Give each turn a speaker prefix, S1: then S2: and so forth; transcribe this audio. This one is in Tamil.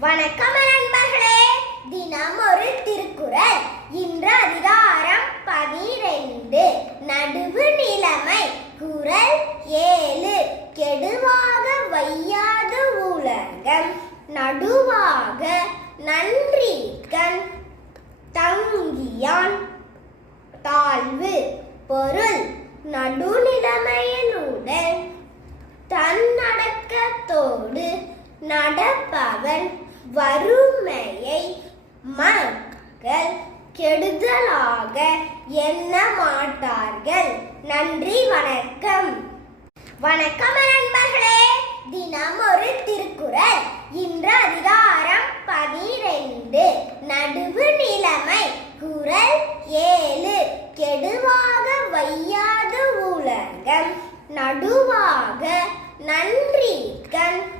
S1: வணக்கம் நண்பர்களே. தினம் ஒரு திருக்குறள். இன்று அதிகாரம் பனிரெண்டு நடுவு நிலைமை. குறள் ஏழு. கெடுவாக வையாத உலகம். நடுவாக நன்றிக்கண் தங்கியான். தாழ்வு. பொருள். நடுநிலைமையினுடன் தன்னடக்கத்தோடு நட வறுமையை மக்கள் கெடுதலாக எண்ண மாட்டார்கள். நன்றி வணக்கம். வணக்கம் நண்பர்களே. தினம் ஒரு திருக்குறள். இன்று அதிகாரம் பதினைந்து நடுவு நிலைமை. குரல் ஏழு. கெடுவாக வையாத உலகம். நடுவாக நன்றி கண்